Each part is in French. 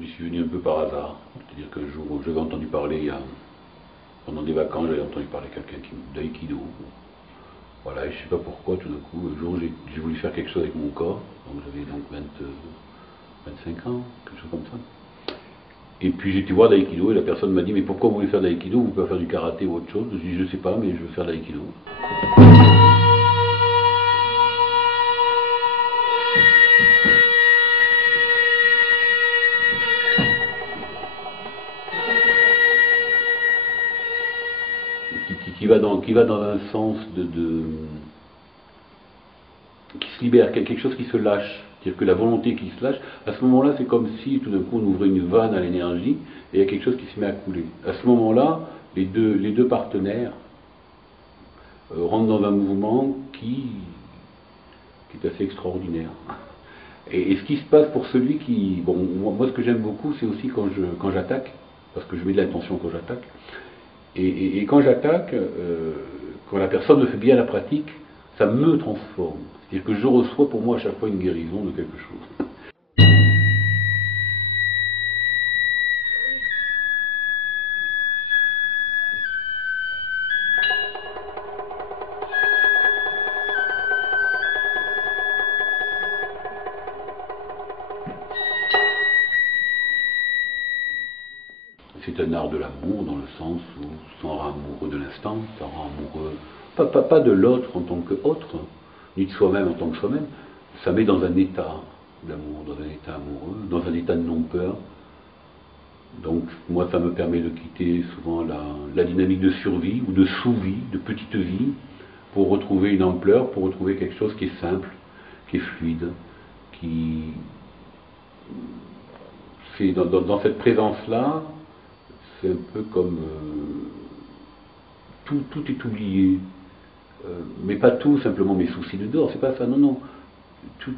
j'y suis venu un peu par hasard. C'est-à-dire qu'un jour, j'avais entendu parler, pendant des vacances, j'avais entendu parler quelqu'un d'aïkido. Voilà, et je ne sais pas pourquoi, tout d'un coup, un jour, j'ai voulu faire quelque chose avec mon corps. Donc j'avais donc 25 ans, quelque chose comme ça. Et puis j'ai été voir l'aïkido et la personne m'a dit mais pourquoi vous voulez faire de l'aïkido, vous pouvez faire du karaté ou autre chose. Je dis je sais pas mais je veux faire de l'aïkido. Qui va dans un sens qui se libère, quelque chose qui se lâche. C'est-à-dire que la volonté qui se lâche, à ce moment-là, c'est comme si tout d'un coup on ouvrait une vanne à l'énergie et il y a quelque chose qui se met à couler. À ce moment-là, les deux partenaires rentrent dans un mouvement qui est assez extraordinaire. Et ce qui se passe pour celui qui... Bon, moi ce que j'aime beaucoup, c'est aussi quand j'attaque, parce que je mets de l'intention quand j'attaque. Et quand j'attaque, quand la personne me fait bien la pratique, ça me transforme. C'est-à-dire que je reçois pour moi à chaque fois une guérison de quelque chose. C'est un art de l'amour dans le sens où ça rend amoureux de l'instant, ça rend amoureux, pas de l'autre en tant qu'autre, ni de soi-même en tant que soi-même, ça met dans un état d'amour, dans un état amoureux, dans un état de non-peur. Donc moi ça me permet de quitter souvent la dynamique de survie ou de sous-vie, de petite vie, pour retrouver une ampleur, pour retrouver quelque chose qui est simple, qui est fluide, qui... C'est dans cette présence-là, c'est un peu comme tout est oublié, mais pas tout, simplement mes soucis de dehors, c'est pas ça, non, non. Tous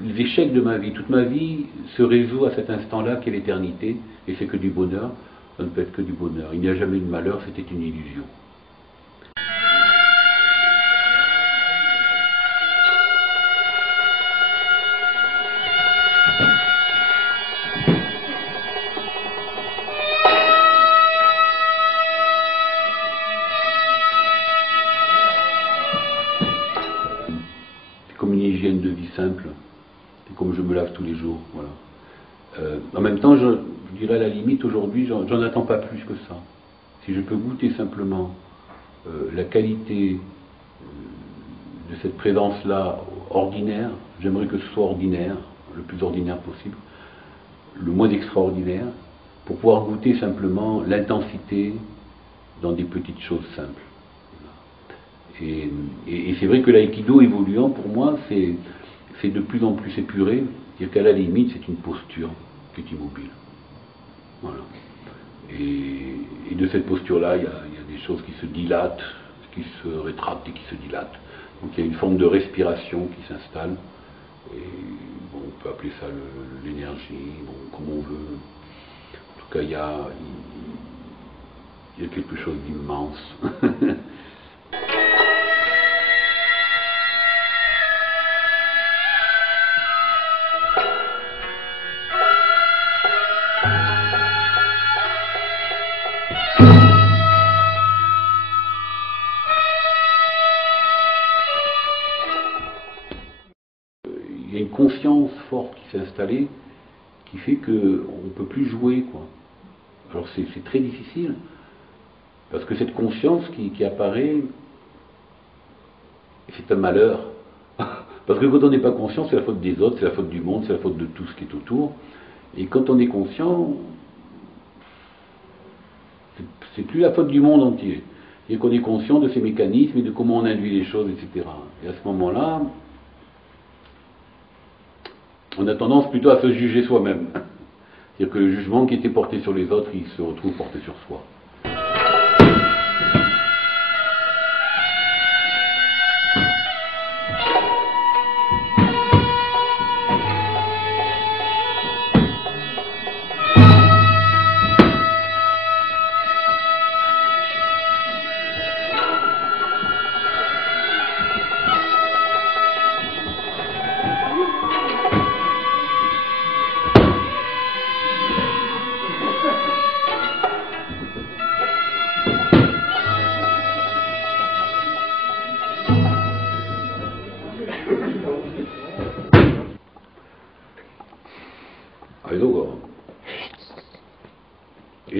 les échecs de ma vie, toute ma vie se résout à cet instant-là qu'est l'éternité, et c'est que du bonheur, ça ne peut être que du bonheur. Il n'y a jamais eu de malheur, c'était une illusion. Comme une hygiène de vie simple, c'est comme je me lave tous les jours, voilà. En même temps, je dirais à la limite, aujourd'hui, j'en attends pas plus que ça. Si je peux goûter simplement la qualité de cette présence-là ordinaire, j'aimerais que ce soit ordinaire, le plus ordinaire possible, le moins extraordinaire, pour pouvoir goûter simplement l'intensité dans des petites choses simples. Et c'est vrai que l'aïkido évoluant, pour moi, c'est de plus en plus épuré, c'est-à-dire qu'à la limite, c'est une posture qui est immobile. Voilà. Et de cette posture-là, il y a des choses qui se dilatent, qui se rétractent et qui se dilatent. Donc il y a une forme de respiration qui s'installe. Et bon, on peut appeler ça l'énergie, bon, comme on veut. En tout cas, il y a quelque chose d'immense. Il y a une conscience forte qui s'est installée qui fait qu'on ne peut plus jouer, quoi. Alors c'est très difficile parce que cette conscience qui apparaît, c'est un malheur. Parce que quand on n'est pas conscient, c'est la faute des autres, c'est la faute du monde, c'est la faute de tout ce qui est autour. Et quand on est conscient, c'est plus la faute du monde entier. Et qu'on est conscient de ces mécanismes et de comment on induit les choses, etc. Et à ce moment-là, on a tendance plutôt à se juger soi-même. C'est-à-dire que le jugement qui était porté sur les autres, il se retrouve porté sur soi.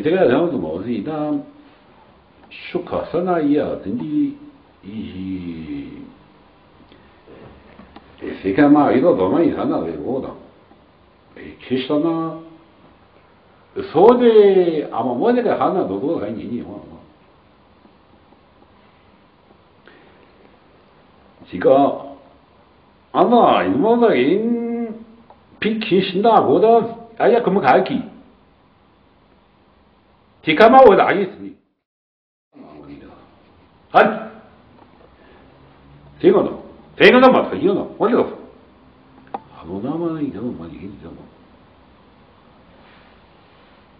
这个人是么子？那说考上那一样，真的，谁干嘛？一个多么以上那个我的，其实呢，说的啊嘛，我这个喊那多还你话。这个，啊嘛，我个人比起新大国的，哎呀，怎么开起？这干嘛我大意思呢？啊，这个呢，这个嘛，他有了，我就，啊，我那么一个嘛，你知道吗？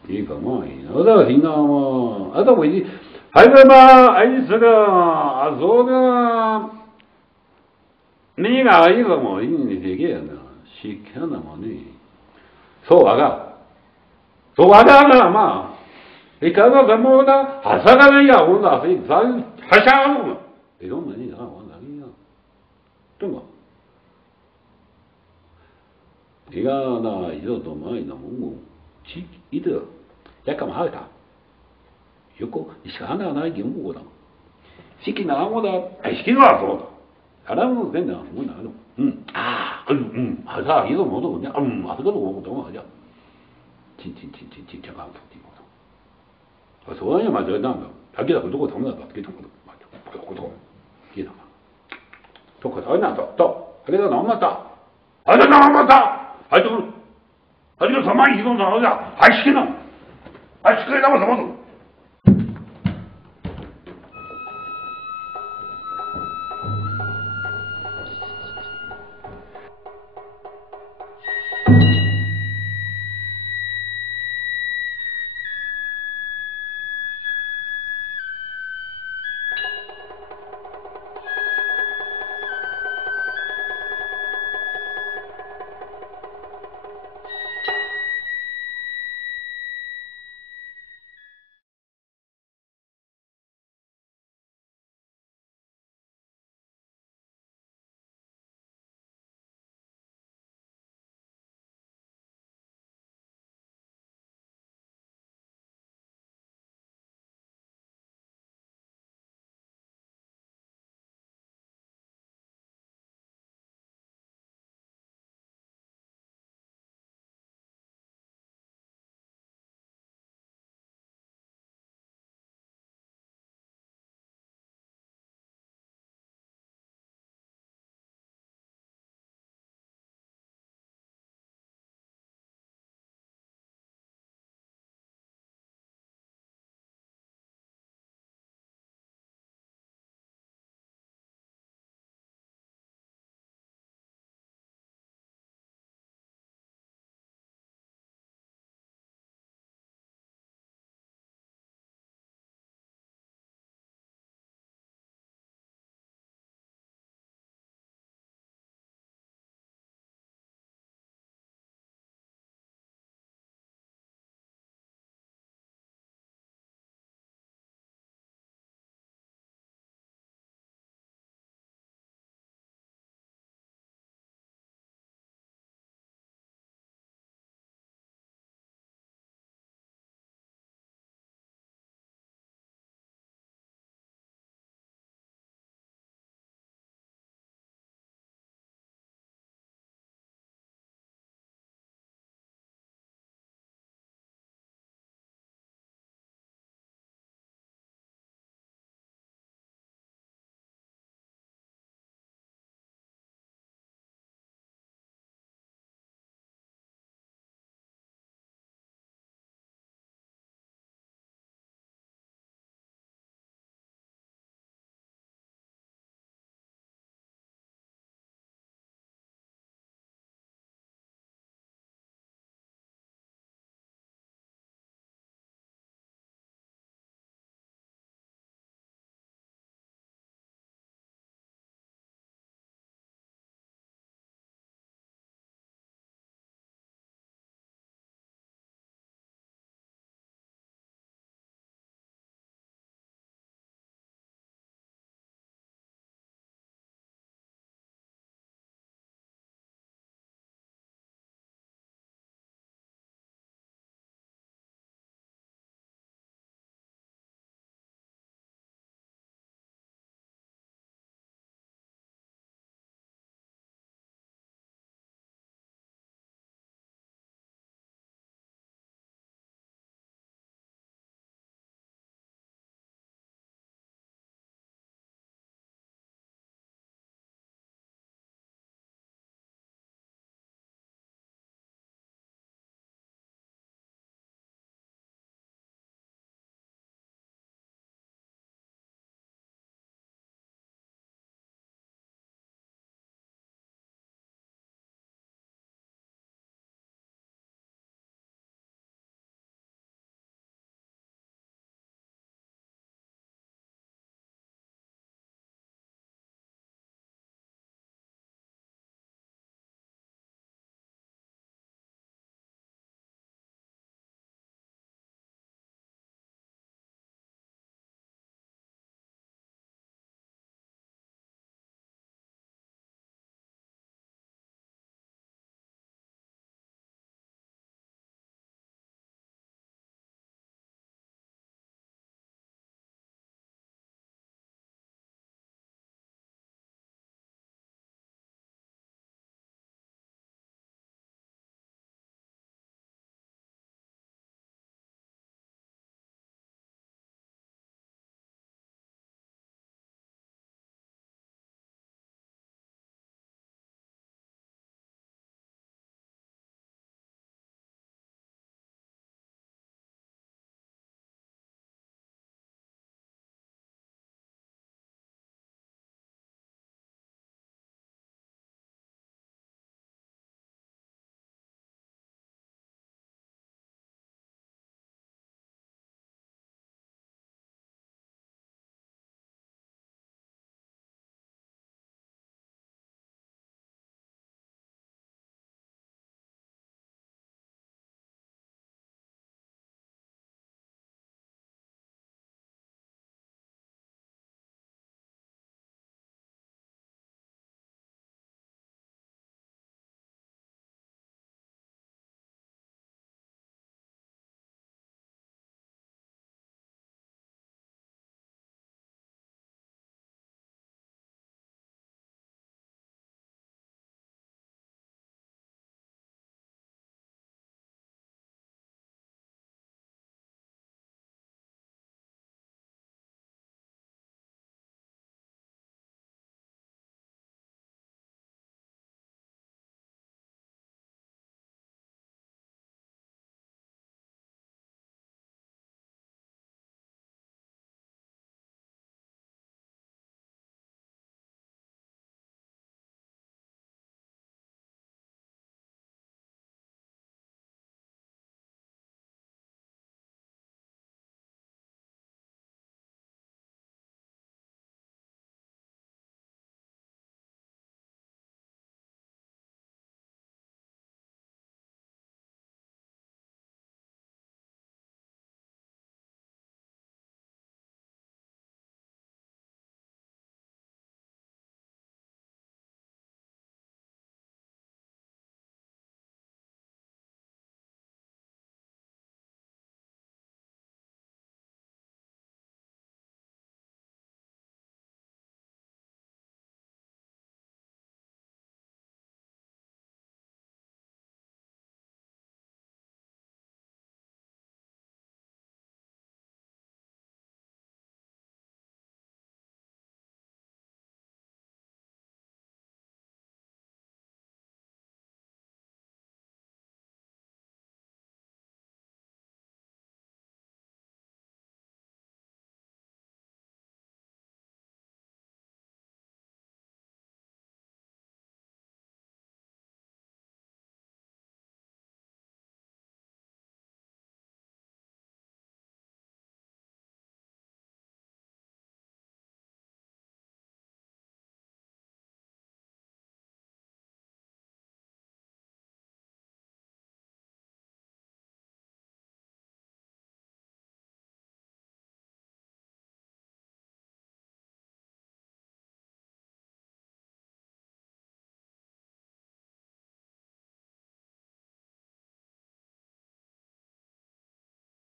一个嘛，我这听到嘛，啊，这为的，还有嘛，哎，这个啊，说的。你那一个嘛，你这个呢，是看那么呢，说话个，说话个嘛，你看到什么的，还是个人要问那是咱还想弄嘛？这种问题啊，我哪里呀？对吗？这个那一个多嘛，一个我，其一个也干嘛的？如果你想到那一点我的，是给那我的，哎，是给哪说的？他那我跟那我那种，还是一个么子问题，这个我不懂好像，挺干不的我懂。我说呀嘛，这那个，他给他回头我通了，给通了，回头给他嘛，都快到那到，他给他那么大，还是那么大，还就他这个他妈移动上了，还行了，还是可以那么什么走。